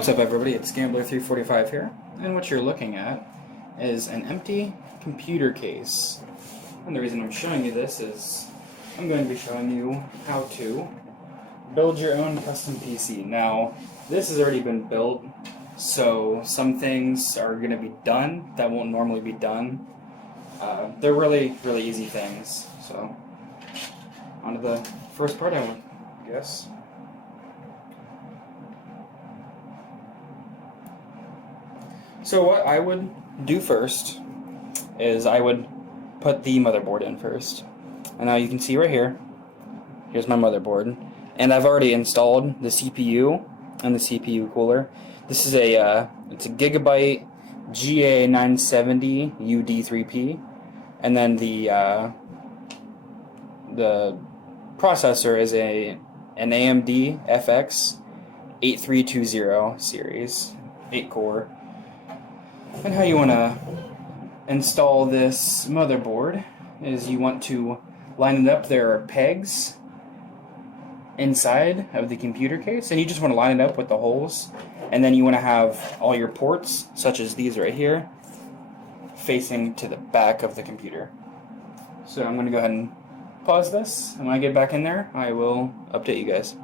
What's up, everybody? It's Gambler345 here, and what you're looking at is an empty computer case. And the reason I'm showing you this is I'm going to be showing you how to build your own custom PC. Now, this has already been built, so some things are going to be done that won't normally be done. They're really easy things. So, on to the first part, I would guess. So what I would do first is I would put the motherboard in first. And now you can see right here, here's my motherboard. And I've already installed the CPU and the CPU cooler. This is it's a Gigabyte GA970 UD3P. And then the processor is an AMD FX 8320 series, 8-core. And how you want to install this motherboard is you want to line it up. There are pegs inside of the computer case, and you just want to line it up with the holes. And then you want to have all your ports, such as these right here, facing to the back of the computer. So I'm going to go ahead and pause this, and when I get back in there, I will update you guys.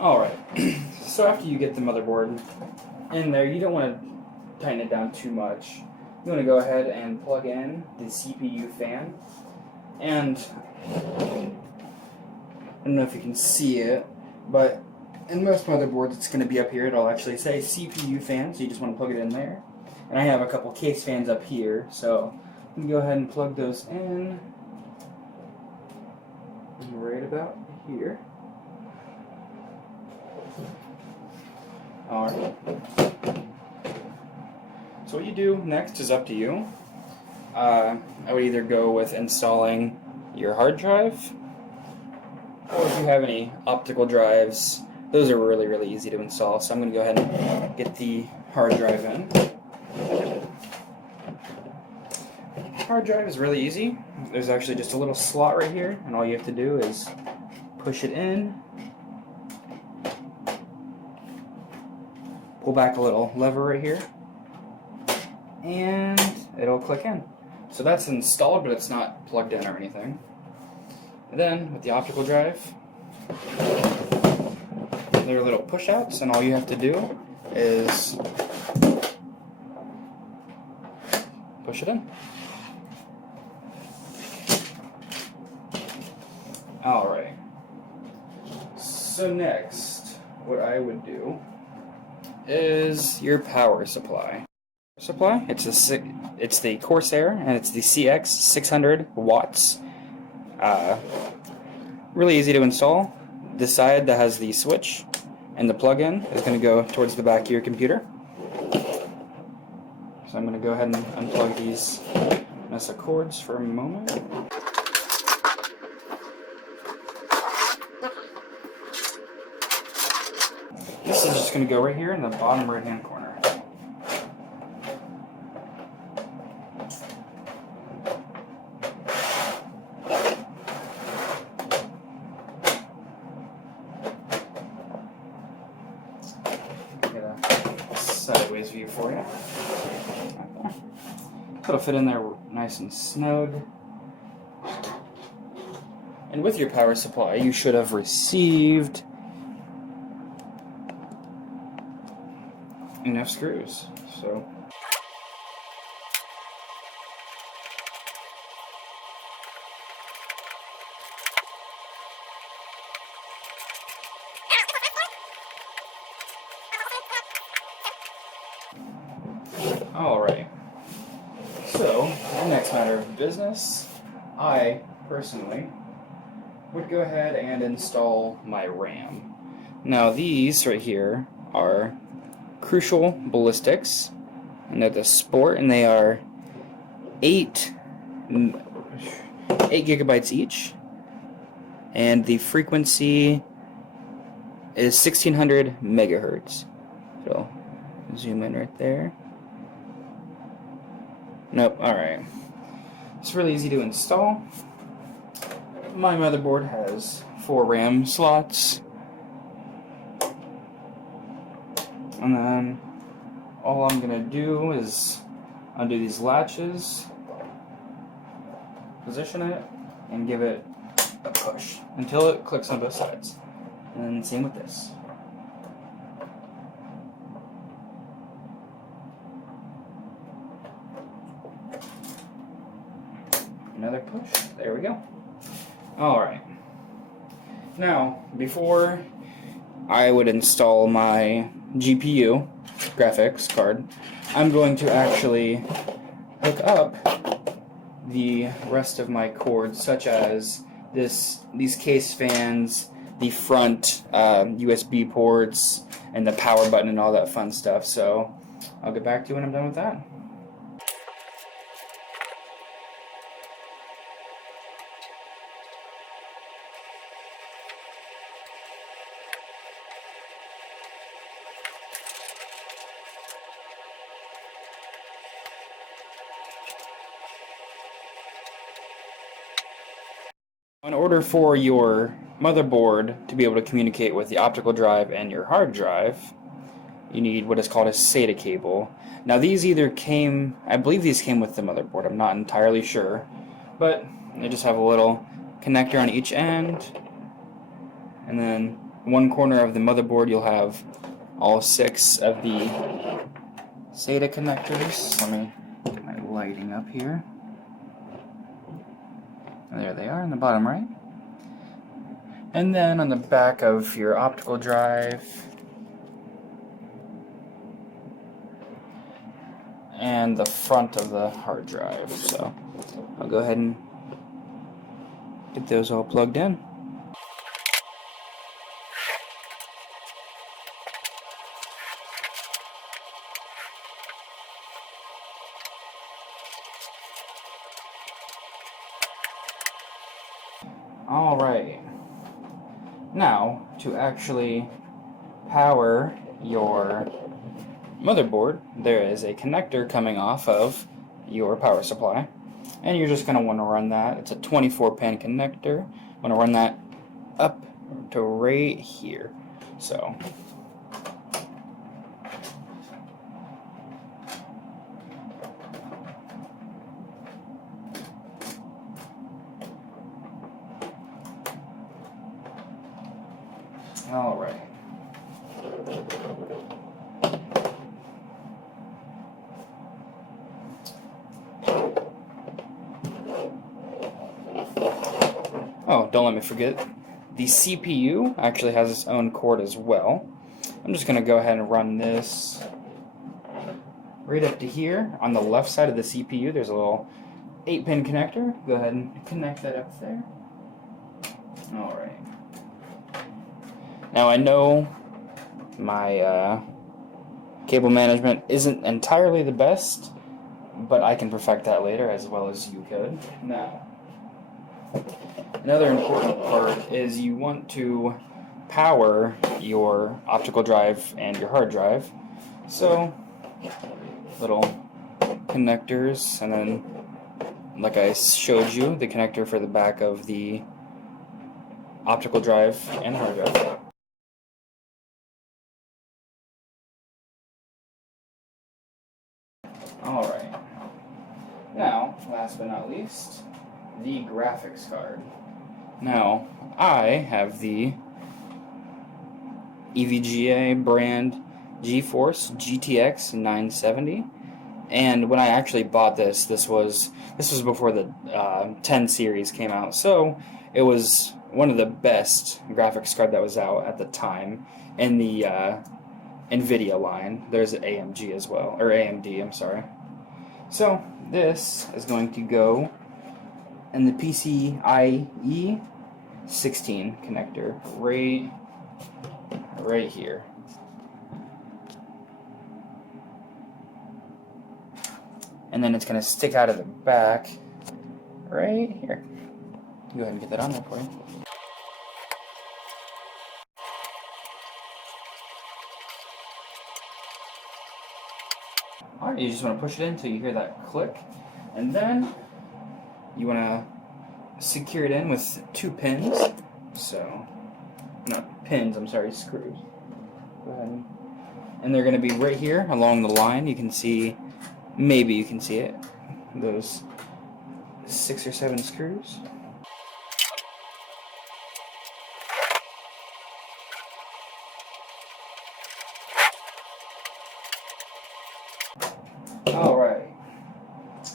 Alright, so after you get the motherboard in there, you don't want to tighten it down too much. You want to go ahead and plug in the CPU fan. And I don't know if you can see it, but in most motherboards it's going to be up here. It'll actually say CPU fan, so you just want to plug it in there. And I have a couple case fans up here, so I'm going to go ahead and plug those in right about here. Alright. So what you do next is up to you. I would either go with installing your hard drive, or if you have any optical drives, those are really easy to install. So I'm going to go ahead and get the hard drive in. Hard drive is really easy. There's actually just a little slot right here, and all you have to do is push it in. Pull back a little lever right here, and it'll click in. So that's installed, but it's not plugged in or anything. And then with the optical drive, there are little push outs, and all you have to do is push it in. Alright. So next, what I would do is your power supply. It's the Corsair, and it's the CX 600 watts. Really easy to install. The side that has the switch and the plug-in is going to go towards the back of your computer. So I'm going to go ahead and unplug these mess of cords for a moment. This is just going to go right here in the bottom right-hand corner. Get a sideways view for you. It'll fit in there nice and snug. And with your power supply, you should have received enough screws. So alright. So the next matter of business, I personally would go ahead and install my RAM. Now these right here are Crucial Ballistics, and they're the Sport, and they are 8 gigabytes each, and the frequency is 1600 megahertz. So zoom in right there. Nope. All right. It's really easy to install. My motherboard has 4 RAM slots, and then all I'm gonna do is undo these latches, position it, and give it a push until it clicks on both sides. And then same with this. Another push. There we go. Alright. Now, before I would install my GPU, graphics card, I'm going to actually hook up the rest of my cords, such as these case fans, the front USB ports, and the power button and all that fun stuff. So I'll get back to you when I'm done with that. In order for your motherboard to be able to communicate with the optical drive and your hard drive, you need what is called a SATA cable. Now these either came, I believe these came with the motherboard, I'm not entirely sure, but they just have a little connector on each end, and then one corner of the motherboard you'll have all 6 of the SATA connectors. Let me get my lighting up here. There they are in the bottom right. And then on the back of your optical drive and the front of the hard drive. So I'll go ahead and get those all plugged in. Alright, now to actually power your motherboard, there is a connector coming off of your power supply, and you're just going to want to run that. It's a 24-pin connector. I'm going to run that up to right here. So all right. Oh, don't let me forget, the CPU actually has its own cord as well. I'm just going to go ahead and run this right up to here. On the left side of the CPU, there's a little 8-pin connector. Go ahead and connect that up there. Alright. Now I know my cable management isn't entirely the best, but I can perfect that later as well as you could. Now, another important part is you want to power your optical drive and your hard drive. So, little connectors, and then, like I showed you, the connector for the back of the optical drive and hard drive. Alright. Now, last but not least, the graphics card. Now, I have the EVGA brand GeForce GTX 970, and when I actually bought this, this was before the 10 series came out, so it was one of the best graphics card that was out at the time in the NVIDIA line. There's an AMG as well, or AMD, I'm sorry. So this is going to go in the PCIe 16 connector right here. and then it's going to stick out of the back right here. Go ahead and get that on there for you. Alright, you just want to push it in until you hear that click, and then you want to secure it in with 2 pins. So, not pins, I'm sorry, screws. Go ahead. And they're going to be right here along the line. You can see, maybe you can see it, those 6 or 7 screws. Alright,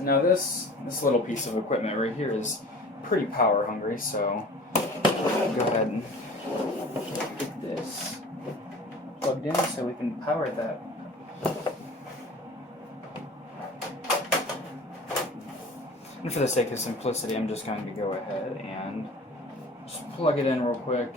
now this little piece of equipment right here is pretty power hungry, so go ahead and get this plugged in so we can power that. And for the sake of simplicity, I'm just going to go ahead and just plug it in real quick.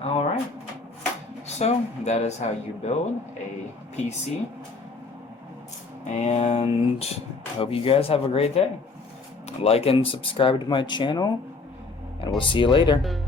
Alright, so that is how you build a PC, and hope you guys have a great day. Like and subscribe to my channel, and we'll see you later.